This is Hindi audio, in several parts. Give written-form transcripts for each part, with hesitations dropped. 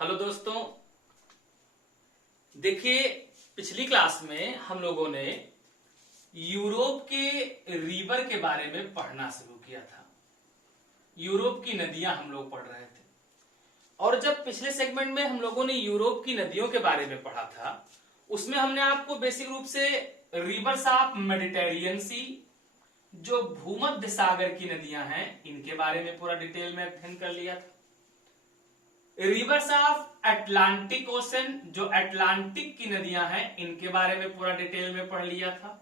हेलो दोस्तों, देखिए पिछली क्लास में हम लोगों ने यूरोप के रिवर के बारे में पढ़ना शुरू किया था। यूरोप की नदियां हम लोग पढ़ रहे थे और जब पिछले सेगमेंट में हम लोगों ने यूरोप की नदियों के बारे में पढ़ा था, उसमें हमने आपको बेसिक रूप से रिवर्स ऑफ मेडिटेरियन सी, जो भूमध्य सागर की नदियां हैं, इनके बारे में पूरा डिटेल में अध्ययन कर लिया था। रिवर्स ऑफ अटलांटिक ओशन, जो अटलांटिक की नदियां हैं, इनके बारे में पूरा डिटेल में पढ़ लिया था।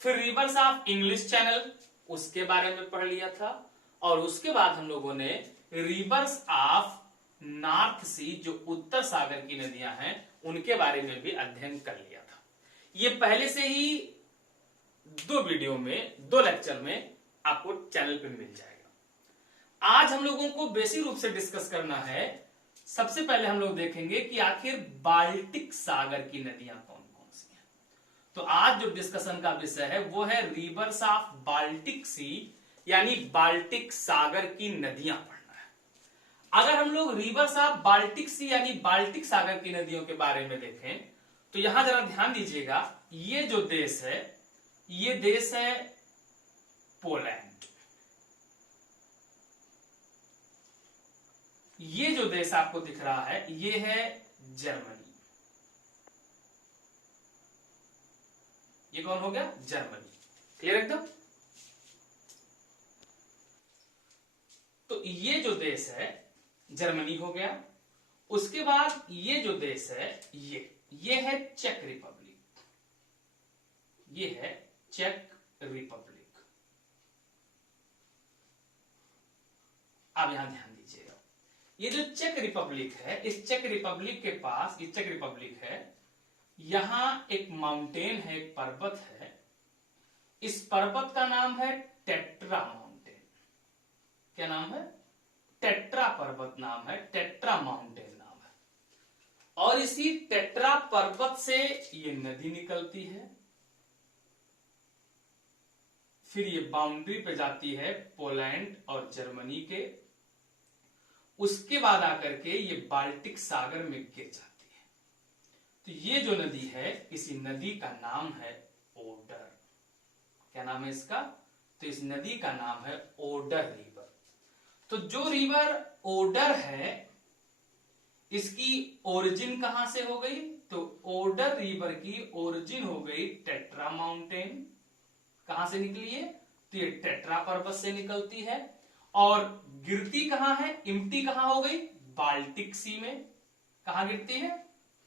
फिर रिवर्स ऑफ इंग्लिश चैनल, उसके बारे में पढ़ लिया था। और उसके बाद हम लोगों ने रिवर्स ऑफ नॉर्थ सी, जो उत्तर सागर की नदियां हैं, उनके बारे में भी अध्ययन कर लिया था। ये पहले से ही दो वीडियो में, दो लेक्चर में आपको चैनल पे मिल जाएगा। आज हम लोगों को बेसिक रूप से डिस्कस करना है। सबसे पहले हम लोग देखेंगे कि आखिर बाल्टिक सागर की नदियां कौन कौन सी हैं। तो आज जो डिस्कशन का विषय है वो है रिवर्स ऑफ बाल्टिक सी, यानी बाल्टिक सागर की नदियां पढ़ना है। अगर हम लोग रिवर्स ऑफ बाल्टिक सी यानी बाल्टिक सागर की नदियों के बारे में देखें तो यहां जरा ध्यान दीजिएगा, ये जो देश है, ये देश है पोलैंड। ये जो देश आपको दिख रहा है ये है जर्मनी। ये कौन हो गया? जर्मनी। क्लियर एकदम? तो ये जो देश है जर्मनी हो गया। उसके बाद ये जो देश है ये है चेक रिपब्लिक। ये है चेक रिपब्लिक। अब यहां ध्यान दीजिएगा, ये जो चेक रिपब्लिक है, इस चेक रिपब्लिक के पास, ये चेक रिपब्लिक है, यहां एक माउंटेन है, एक पर्वत है। इस पर्वत का नाम है टेट्रा माउंटेन। क्या नाम है? टेट्रा पर्वत नाम है, टेट्रा माउंटेन नाम है। और इसी टेट्रा पर्वत से ये नदी निकलती है, फिर ये बाउंड्री पे जाती है पोलैंड और जर्मनी के। उसके बाद आकर के ये बाल्टिक सागर में गिर जाती है। तो ये जो नदी है, इसी नदी का नाम है ओडर। क्या नाम है इसका? तो इस नदी का नाम है ओडर रिवर। तो जो रिवर ओडर है, इसकी ओरिजिन कहां से हो गई? तो ओडर रिवर की ओरिजिन हो गई टेट्रा माउंटेन। कहां से निकली है? तो ये टेट्रा पर्वत से निकलती है। और गिरती कहां है? इम्प्टी कहां हो गई? बाल्टिक सी में। कहां गिरती है?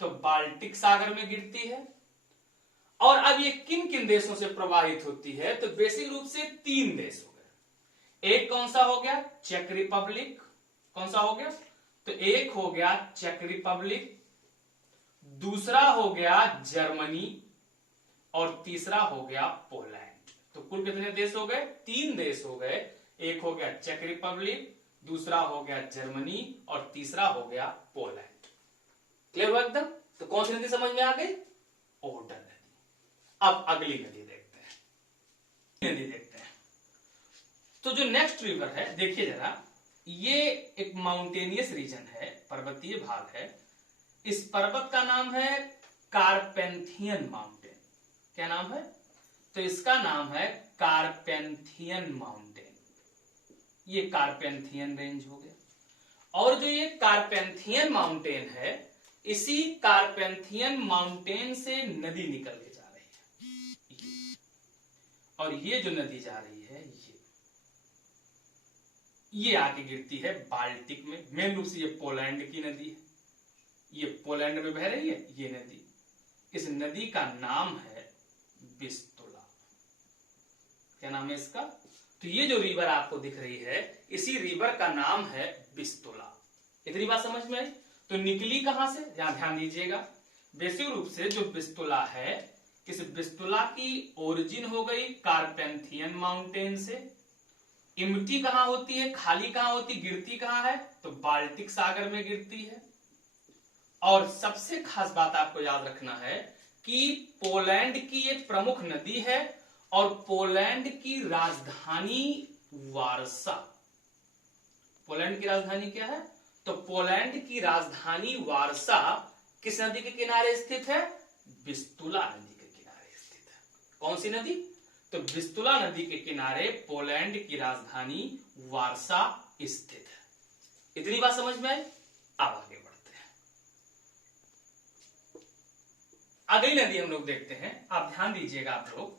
तो बाल्टिक सागर में गिरती है। और अब ये किन किन देशों से प्रवाहित होती है? तो बेसिक रूप से तीन देश हो गए। एक कौन सा हो गया? चेक रिपब्लिक। कौन सा हो गया? तो एक हो गया चेक रिपब्लिक, दूसरा हो गया जर्मनी, और तीसरा हो गया पोलैंड। तो कुल कितने देश हो गए? तीन देश हो गए। एक हो गया चेक रिपब्लिक, दूसरा हो गया जर्मनी, और तीसरा हो गया पोलैंड। क्लियर हुआ एकदम? तो कौन सी नदी समझ में आ गई? ओडर नदी। अब अगली नदी देखते हैं। नदी देखते हैं तो जो नेक्स्ट रिवर है, देखिए जरा, ये एक माउंटेनियस रीजन है, पर्वतीय भाग है। इस पर्वत का नाम है कारपेंथियन माउंटेन। क्या नाम है? तो इसका नाम है कारपेंथियन माउंटेन। ये कारपेंथियन रेंज हो गया। और जो ये कारपेंथियन माउंटेन है, इसी कारपेंथियन माउंटेन से नदी निकल के जा रही है। और ये जो नदी जा रही है, ये आके गिरती है बाल्टिक में। मेन रूप से ये पोलैंड की नदी है। ये पोलैंड में बह रही है ये नदी। इस नदी का नाम है विस्तुला। क्या नाम है इसका? तो ये जो रिवर आपको दिख रही है, इसी रिवर का नाम है विस्तुला। इतनी बात समझ में आई? तो निकली कहां से? यहां ध्यान दीजिएगा, बेसिक रूप से जो विस्तुला है, इस विस्तुला की ओरिजिन हो गई कारपेंथियन माउंटेन से। इम्प्टी कहां होती है? खाली कहां होती? गिरती कहां है? तो बाल्टिक सागर में गिरती है। और सबसे खास बात आपको याद रखना है कि पोलैंड की एक प्रमुख नदी है और पोलैंड की राजधानी वारसा। पोलैंड की राजधानी क्या है? तो पोलैंड की राजधानी वार्सा किस नदी के किनारे स्थित है? विस्तुला नदी के किनारे स्थित है। कौन सी नदी? तो विस्तुला नदी के किनारे पोलैंड की राजधानी वार्सा स्थित है। इतनी बात समझ में आई? अब आगे बढ़ते हैं। अगली नदी हम लोग देखते हैं। आप ध्यान दीजिएगा आप लोग,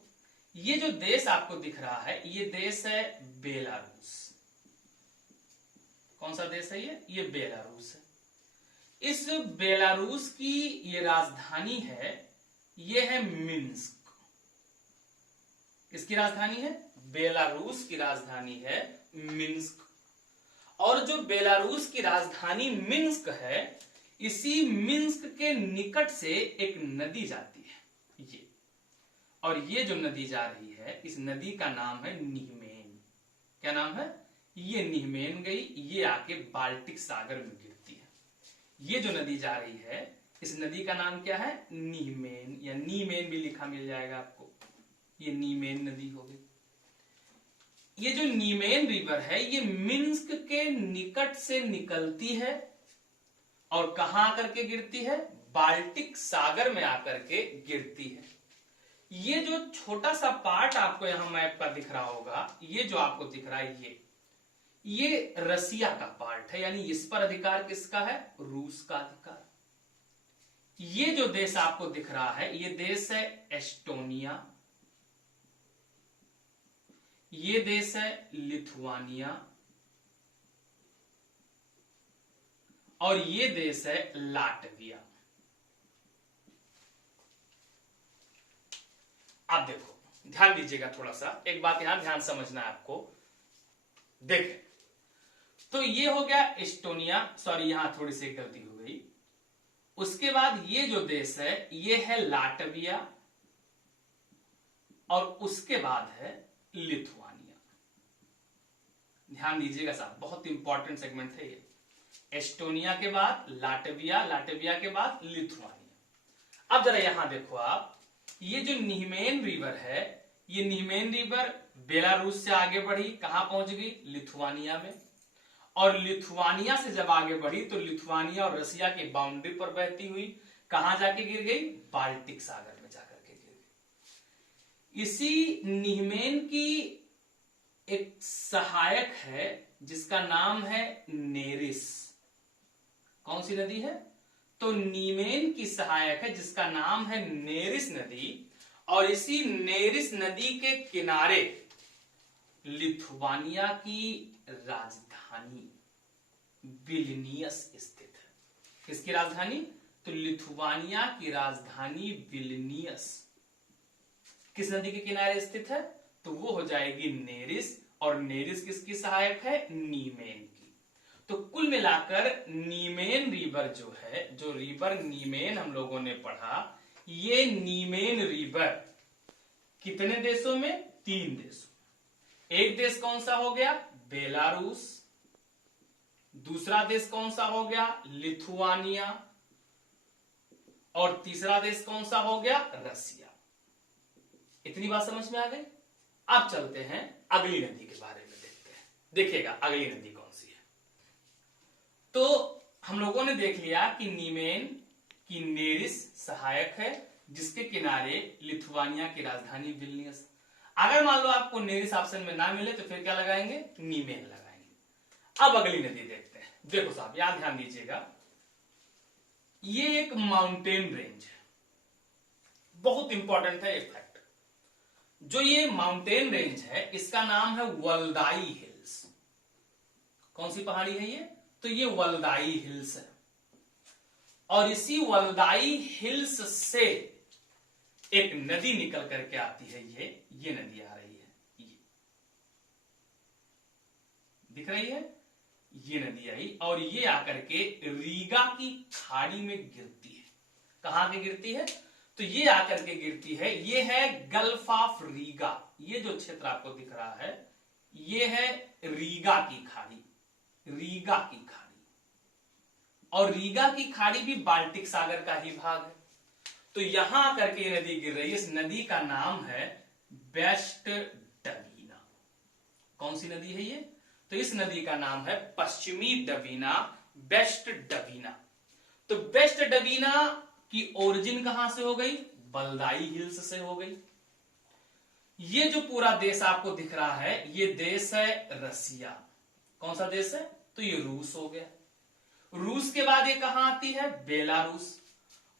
ये जो देश आपको दिख रहा है ये देश है बेलारूस। कौन सा देश है ये बेलारूस है। इस बेलारूस की ये राजधानी है, ये है मिन्स्क। किसकी राजधानी है? बेलारूस की राजधानी है मिन्स्क। और जो बेलारूस की राजधानी मिन्स्क है, इसी मिन्स्क के निकट से एक नदी जाती है ये, और ये जो नदी जा रही है इस नदी का नाम है नीमेन। क्या नाम है? ये नीमेन गई, ये आके बाल्टिक सागर में गिरती है। ये जो नदी जा रही है इस नदी का नाम क्या है? नीमेन, या नीमेन भी लिखा मिल जाएगा आपको। ये नीमेन नदी हो गई। ये जो नीमेन रिवर है ये मिन्स्क के निकट से निकलती है और कहां आकर के गिरती है? बाल्टिक सागर में आकर के गिरती है। ये जो छोटा सा पार्ट आपको यहां मैप का दिख रहा होगा, ये जो आपको दिख रहा है ये रसिया का पार्ट है, यानी इस पर अधिकार किसका है? रूस का अधिकार। ये जो देश आपको दिख रहा है ये देश है एस्टोनिया, ये देश है लिथुआनिया, और ये देश है लाटविया। आप देखो, ध्यान दीजिएगा थोड़ा सा, एक बात यहां ध्यान समझना है आपको। देखें, तो ये हो गया एस्टोनिया, सॉरी यहां थोड़ी सी गलती हो गई। उसके बाद ये जो देश है ये है लाटविया, और उसके बाद है लिथुआनिया। ध्यान दीजिएगा साहब, बहुत इंपॉर्टेंट सेगमेंट है ये। एस्टोनिया के बाद लाटविया, लाटविया के बाद लिथुआनिया। अब जरा यहां देखो आप, ये जो नीमेन रिवर है, ये नीमेन रिवर बेलारूस से आगे बढ़ी, कहां पहुंच गई? लिथुआनिया में। और लिथुआनिया से जब आगे बढ़ी तो लिथुआनिया और रसिया की बाउंड्री पर बहती हुई कहां जाके गिर गई? बाल्टिक सागर में जाकर के गिर गई। इसी नीमेन की एक सहायक है जिसका नाम है नेरिस। कौन सी नदी है? तो नीमेन की सहायक है जिसका नाम है नेरिस नदी, और इसी नेरिस नदी के किनारे लिथुआनिया की राजधानी विल्नियस स्थित है। किसकी राजधानी? तो लिथुआनिया की राजधानी विल्नियस किस नदी के किनारे स्थित है? तो वो हो जाएगी नेरिस, और नेरिस किसकी सहायक है? नीमेन की। तो कुल मिलाकर नीमेन रिवर जो है, जो रिवर नीमेन हम लोगों ने पढ़ा, ये नीमेन रिवर कितने देशों में? 3 देशों। एक देश कौन सा हो गया? बेलारूस। दूसरा देश कौन सा हो गया? लिथुआनिया। और तीसरा देश कौन सा हो गया? रसिया। इतनी बात समझ में आ गई? अब चलते हैं अगली नदी के बारे में देखते हैं। देखिएगा अगली नदी कौन सी है। तो हम लोगों ने देख लिया कि नीमेन की नेरिस सहायक है जिसके किनारे लिथुआनिया की राजधानी विल्नियस। अगर मान लो आपको नेरिस ऑप्शन में ना मिले तो फिर क्या लगाएंगे? नीमेन लगाएंगे। अब अगली नदी देखते हैं। देखो साहब यहां ध्यान दीजिएगा, ये एक माउंटेन रेंज है, बहुत इंपॉर्टेंट है ये फैक्ट। जो ये माउंटेन रेंज है इसका नाम है वल्दाई हिल्स। कौन सी पहाड़ी है ये? तो ये वल्दाई हिल्स है, और इसी वल्दाई हिल्स से एक नदी निकल करके आती है। ये नदी आ रही है, ये दिख रही है, ये नदी आई और ये आकर के रीगा की खाड़ी में गिरती है। कहां के गिरती है? तो ये आकर के गिरती है, ये है गल्फ ऑफ रीगा। ये जो क्षेत्र आपको दिख रहा है ये है रीगा की खाड़ी, रीगा की खाड़ी। और रीगा की खाड़ी भी बाल्टिक सागर का ही भाग है। तो यहां आकर के ये नदी गिर रही है। इस नदी का नाम है वेस्ट डवीना। कौन सी नदी है ये? तो इस नदी का नाम है पश्चिमी डवीना वेस्ट डवीना। तो वेस्ट डवीना की ओरिजिन कहां से हो गई? वल्दाई हिल्स से हो गई। ये जो पूरा देश आपको दिख रहा है ये देश है रसिया। कौन सा देश है? तो ये रूस हो गया। रूस के बाद ये कहां आती है? बेलारूस।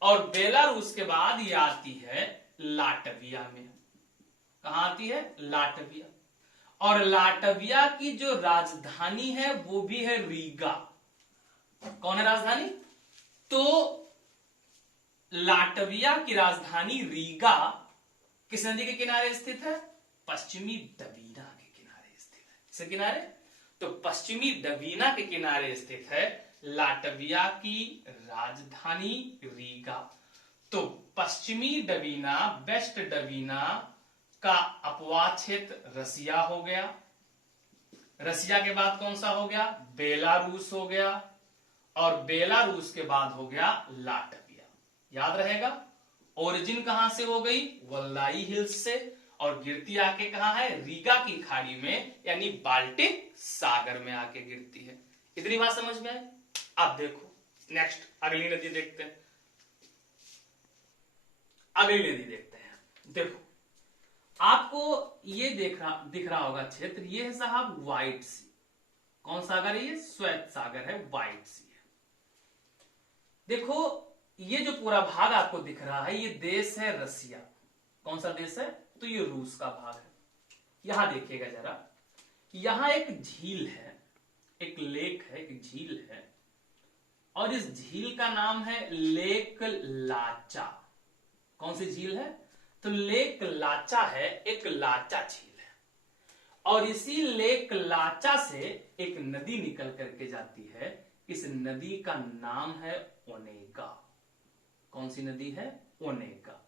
और बेलारूस के बाद ये आती है लाटविया में। कहां आती है? लाटविया। और लाटविया की जो राजधानी है वो भी है रीगा। कौन है राजधानी? तो लाटविया की राजधानी रीगा किस नदी के किनारे स्थित है? पश्चिमी डवीना के किनारे स्थित है। किसके किनारे? तो पश्चिमी डवीना के किनारे स्थित है लाटविया की राजधानी रीगा। तो पश्चिमी डवीना, वेस्ट डवीना का अपवाद क्षेत्र रसिया हो गया। रसिया के बाद कौन सा हो गया? बेलारूस हो गया। और बेलारूस के बाद हो गया लाटविया। याद रहेगा ओरिजिन कहां से हो गई? वल्दाई हिल्स से। और गिरती आके कहां है? रीगा की खाड़ी में, यानी बाल्टिक सागर में आके गिरती है। इतनी बात समझ में आई? अब देखो नेक्स्ट अगली नदी देखते हैं। अगली नदी देखते हैं। देखो आपको ये दिख रहा होगा क्षेत्र, ये है साहब व्हाइट सी। कौन सागर है ये? श्वेत सागर है, व्हाइट सी है। देखो ये जो पूरा भाग आपको दिख रहा है ये देश है रसिया। कौन सा देश है? तो ये रूस का भाग है। यहां देखिएगा जरा, यहां एक झील है, एक लेक है, एक झील है। और इस झील का नाम है लेक लाचा। कौन सी झील है? तो लेक लाचा है, एक लाचा झील है। और इसी लेक लाचा से एक नदी निकल करके जाती है। इस नदी का नाम है ओनेगा। कौन सी नदी है? ओनेगा।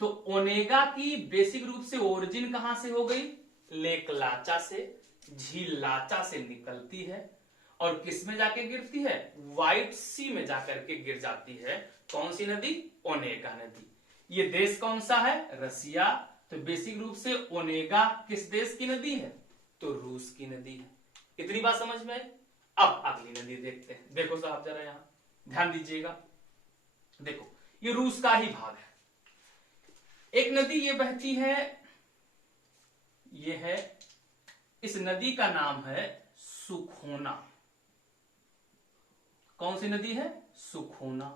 तो ओनेगा की बेसिक रूप से ओरिजिन कहां से हो गई? लेक लाचा से। झील लाचा से निकलती है और किस में जाके गिरती है? व्हाइट सी में जाकर के गिर जाती है। कौन सी नदी? ओनेगा नदी। ये देश कौन सा है? रसिया। तो बेसिक रूप से ओनेगा किस देश की नदी है? तो रूस की नदी है। इतनी बात समझ में आई? अब अगली नदी देखते हैं। देखो साहब जरा यहां ध्यान दीजिएगा। देखो ये रूस का ही भाग है। एक नदी ये बहती है, ये है, इस नदी का नाम है सुखोना। कौन सी नदी है? सुखोना।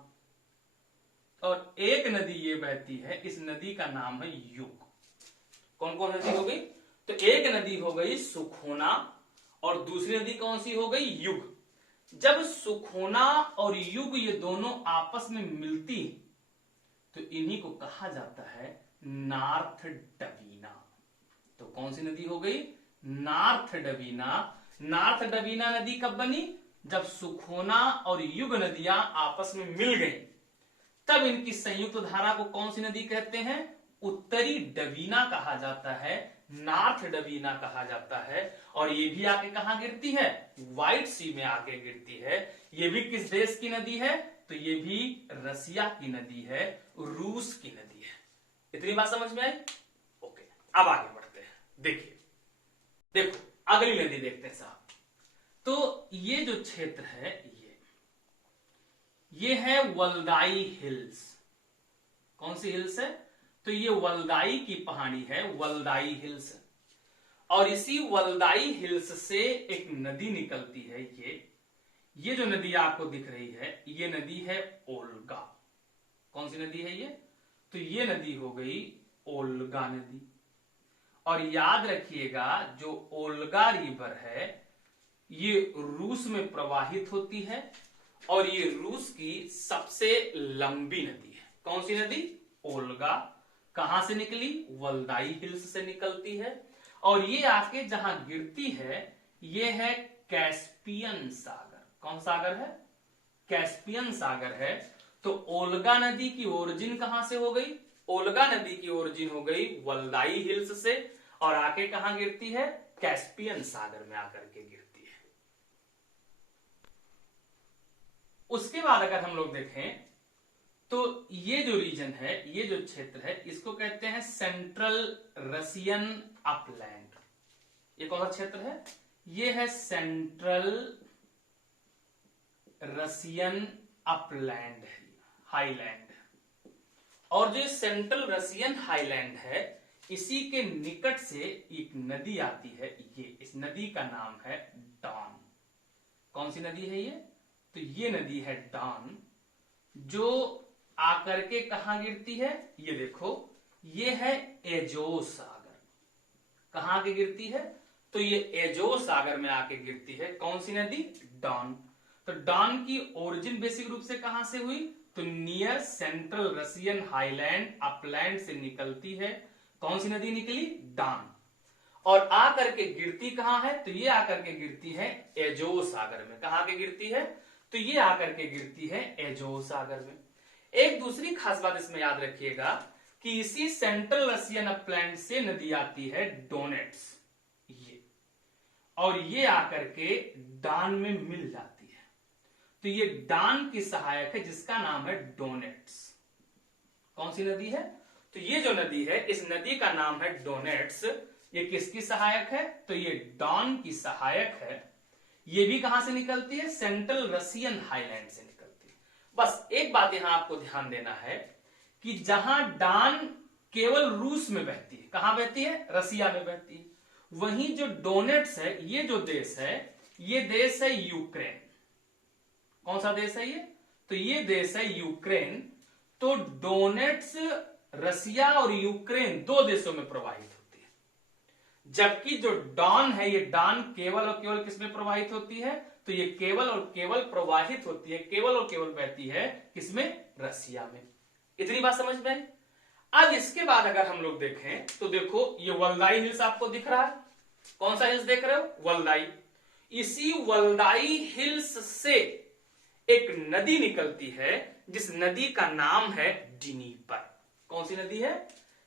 और एक नदी ये बहती है, इस नदी का नाम है युग। कौन कौन नदी हो गई? तो एक नदी हो गई सुखोना और दूसरी नदी कौन सी हो गई? युग। जब सुखोना और युग ये दोनों आपस में मिलती तो इन्हीं को कहा जाता है नॉर्थ डवीना। तो कौन सी नदी हो गई? नॉर्थ डवीना। नॉर्थ डवीना नदी कब बनी? जब सुखोना और युग नदियां आपस में मिल गई, तब इनकी संयुक्त धारा को कौन सी नदी कहते हैं? उत्तरी डवीना कहा जाता है, नॉर्थ डवीना कहा जाता है। और ये भी आके कहां गिरती है? व्हाइट सी में आके गिरती है। ये भी किस देश की नदी है? तो ये भी रसिया की नदी है, रूस की नदी है। इतनी बात समझ में आई? ओके, अब आगे बढ़ते हैं। देखिए, देखो अगली नदी देखते हैं साहब। तो ये जो क्षेत्र है ये है वल्दाई हिल्स। कौन सी हिल्स है? तो ये वल्दाई की पहाड़ी है, वल्दाई हिल्स। और इसी वल्दाई हिल्स से एक नदी निकलती है। ये जो नदी आपको दिख रही है ये नदी है ओल्गा। कौन सी नदी है ये? तो ये नदी हो गई ओल्गा नदी। और याद रखिएगा जो ओल्गा रिवर है ये रूस में प्रवाहित होती है और ये रूस की सबसे लंबी नदी है। कौन सी नदी? ओल्गा। कहां से निकली? वल्दाई हिल्स से निकलती है। और ये आके जहां गिरती है ये है कैस्पियन सागर। कौन सागर है? कैस्पियन सागर है। तो ओल्गा नदी की ओरिजिन कहां से हो गई? ओल्गा नदी की ओरिजिन हो गई वल्दाई हिल्स से और आके कहां गिरती है? कैस्पियन सागर में आकर के गिरती है। उसके बाद अगर हम लोग देखें तो ये जो रीजन है, ये जो क्षेत्र है, इसको कहते हैं सेंट्रल रसियन अपलैंड। ये कौन सा क्षेत्र है? ये है सेंट्रल रसियन अपलैंड है, हाईलैंड। और जो सेंट्रल रसियन हाईलैंड है, इसी के निकट से एक नदी आती है, ये इस नदी का नाम है डॉन। कौन सी नदी है ये? तो ये नदी है डॉन, जो आकर के कहां गिरती है? ये देखो, ये है एजो सागर। कहां आके गिरती है? तो ये एजो सागर में आके गिरती है। कौन सी नदी? डॉन। तो डॉन की ओरिजिन बेसिक रूप से कहां से हुई? तो near central Russian highland upland से निकलती है। कौन सी नदी निकली? डॉन। और आकर के गिरती कहां है? तो ये आकर के गिरती है एजो सागर में। कहां के गिरती है? तो ये आकर के गिरती है एजो सागर में। एक दूसरी खास बात इसमें याद रखिएगा कि इसी सेंट्रल रसियन अपलैंड से नदी आती है डोनेट्स, ये, और ये आकर के डॉन में मिल जाती है। तो ये डॉन की सहायक है, जिसका नाम है डोनेट्स। कौन सी नदी है? तो ये जो नदी है, इस नदी का नाम है डोनेट्स। ये किसकी सहायक है? तो ये डॉन की सहायक है। ये भी कहां से निकलती है? सेंट्रल रसियन हाईलैंड से निकलती है। बस एक बात यहां आपको ध्यान देना है कि जहां डॉन केवल रूस में बहती है, कहां बहती है? रसिया में बहती है। वहीं जो डोनेट्स है, ये जो देश है, ये देश है यूक्रेन। कौन सा देश है ये? तो ये देश है यूक्रेन। तो डोनेट्स रसिया और यूक्रेन दो देशों में प्रवाहित होती है, जबकि जो डॉन है, ये डॉन केवल और केवल किसमें प्रवाहित होती है? तो ये केवल और केवल प्रवाहित होती है, केवल और केवल बहती है किसमें? रसिया में। इतनी बात समझ में आई? अब इसके बाद अगर हम लोग देखें तो देखो, ये वल्दाई हिल्स आपको दिख रहा है। कौन सा हिल्स देख रहे हो? वल्दाई। इसी वल्दाई हिल्स से एक नदी निकलती है, जिस नदी का नाम है डिनीपर। कौन सी नदी है?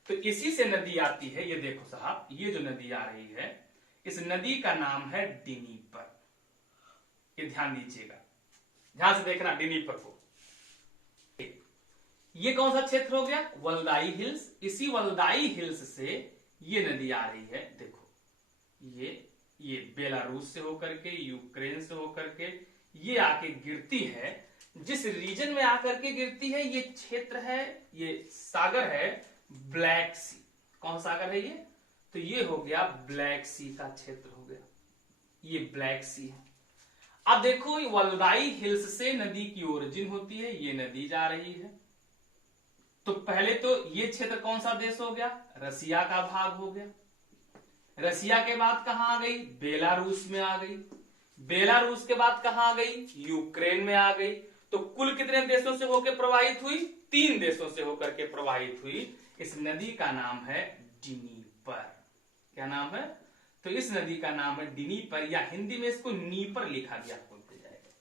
तो इसी से नदी आती है। ये देखो साहब, ये जो नदी आ रही है, इस नदी का नाम है डिनीपर। ये ध्यान दीजिएगा, ध्यान से देखना डिनीपर को। ये कौन सा क्षेत्र हो गया? Valdai hills. इसी वल्दाई हिल्स से ये नदी आ रही है। देखो, ये बेलारूस से होकर के, यूक्रेन से होकर के ये आके गिरती है। जिस रीजन में आकर के गिरती है, ये क्षेत्र है, ये सागर है ब्लैक सी। कौन सागर है ये? तो ये हो गया ब्लैक सी का क्षेत्र हो गया, ये ब्लैक सी है। अब देखो, वल्दाई हिल्स से नदी की ओरिजिन होती है, ये नदी जा रही है। तो पहले तो ये क्षेत्र कौन सा देश हो गया? रसिया का भाग हो गया। रसिया के बाद कहां आ गई? बेलारूस में आ गई। बेलारूस के बाद कहां आ गई? यूक्रेन में आ गई। तो कुल कितने देशों से होकर प्रवाहित हुई? 3 देशों से होकर के प्रवाहित हुई। इस नदी का नाम है डिनीपर। क्या नाम है? तो इस नदी का नाम है डिनीपर, या हिंदी में इसको नीपर लिखा गया, बोलते जाएगा।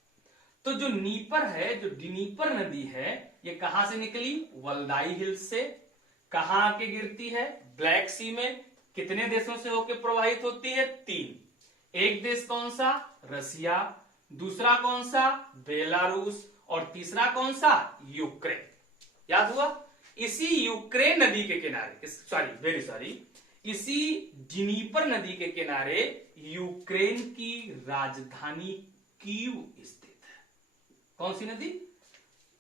तो जो नीपर है, जो डिनीपर नदी है, ये कहां से निकली? वल्दाई हिल्स से। कहां आके गिरती है? ब्लैक सी में। कितने देशों से होकर प्रवाहित होती है? 3। एक देश कौन सा? रसिया। दूसरा कौन सा? बेलारूस। और तीसरा कौन सा? यूक्रेन। याद हुआ? इसी यूक्रेन नदी के किनारे, इसी डिनीपर नदी के किनारे यूक्रेन की राजधानी कीव स्थित है। कौन सी नदी?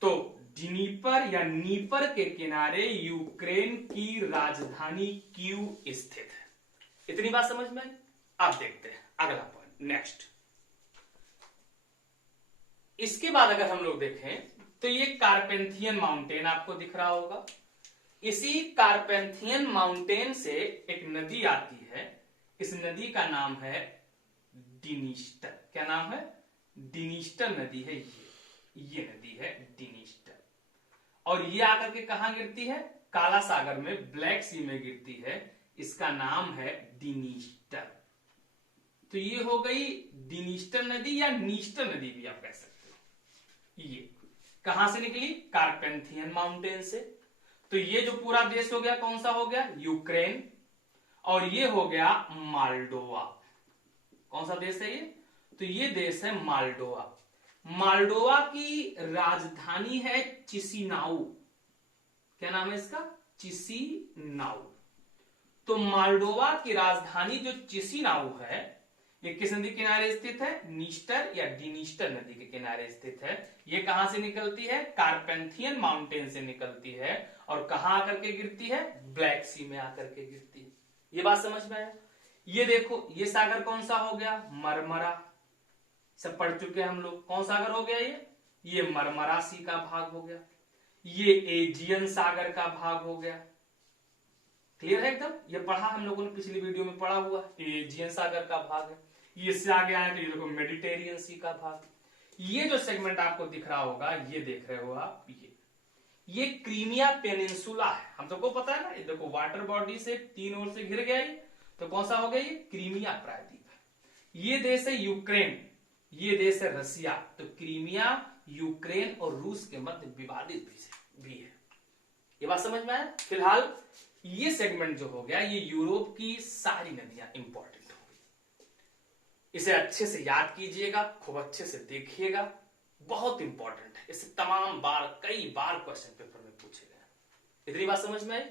तो डिनीपर या नीपर के किनारे यूक्रेन की राजधानी कीव स्थित है। इतनी बात समझ में आई? अब देखते हैं अगला पॉइंट, नेक्स्ट। इसके बाद अगर हम लोग देखें तो ये कार्पेंथियन माउंटेन आपको दिख रहा होगा। इसी कार्पेंथियन माउंटेन से एक नदी आती है। इस नदी का नाम है डिनीस्टर। क्या नाम है? डिनीस्टर नदी है ये नदी है डिनीस्टर। और ये आकर के कहां गिरती है? काला सागर में, ब्लैक सी में गिरती है। इसका नाम है डिनीस्टर। तो ये हो गई डिनीस्टर नदी, या नीस्टर नदी भी आप कह सकते हो। ये कहां से निकली? कार्पेंथियन माउंटेन से। तो ये जो पूरा देश हो गया, कौन सा हो गया? यूक्रेन। और ये हो गया माल्डोवा। कौन सा देश है ये? तो ये देश है माल्डोवा। माल्डोवा की राजधानी है चिसिनाउ। क्या नाम है इसका? चिसिनाउ। तो माल्डोवा की राजधानी जो चिसिनाउ है, ये किस नदी के किनारे स्थित है? नीस्टर या डिनीस्टर नदी के किनारे स्थित है। ये कहां से निकलती है? कार्पेंथियन माउंटेन से निकलती है और कहां आकर के गिरती है? ब्लैक सी में आकर के गिरती है। ये बात समझ में आया? ये देखो, ये सागर कौन सा हो गया? मरमरा। सब पढ़ चुके हैं हम लोग। कौन सागर हो गया ये मरमरा सी का भाग हो गया। ये एजियन सागर का भाग हो गया। क्लियर है एकदम? ये पढ़ा हम लोगों ने, पिछली वीडियो में पढ़ा हुआ। एजियन सागर का भाग है। ये इससे आगे आए तो ये देखो मेडिटेरियन सी का भाग। ये जो सेगमेंट आपको दिख रहा होगा, ये देख रहे हो आप, ये क्रीमिया पेनिनसुला है। हम सबको पता है ना, ये देखो वाटर बॉडी से तीन ओर से घिर गया ये, तो कौन सा हो गया? ये क्रीमिया प्रायद्वीप है। ये देश है यूक्रेन, ये देश है रसिया। तो क्रीमिया यूक्रेन और रूस के मध्य विवादित भी है। ये बात समझ में आया? फिलहाल ये सेगमेंट जो हो गया, ये यूरोप की सारी नदियां इंपॉर्टेंट हो गई। इसे अच्छे से याद कीजिएगा, खूब अच्छे से देखिएगा, बहुत इंपॉर्टेंट है। इससे तमाम बार, कई बार क्वेश्चन पेपर में पूछे गए। इतनी बात समझ में आई?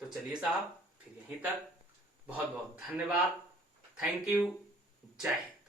तो चलिए साहब, फिर यहीं तक। बहुत बहुत धन्यवाद। Thank you. जय हिंद।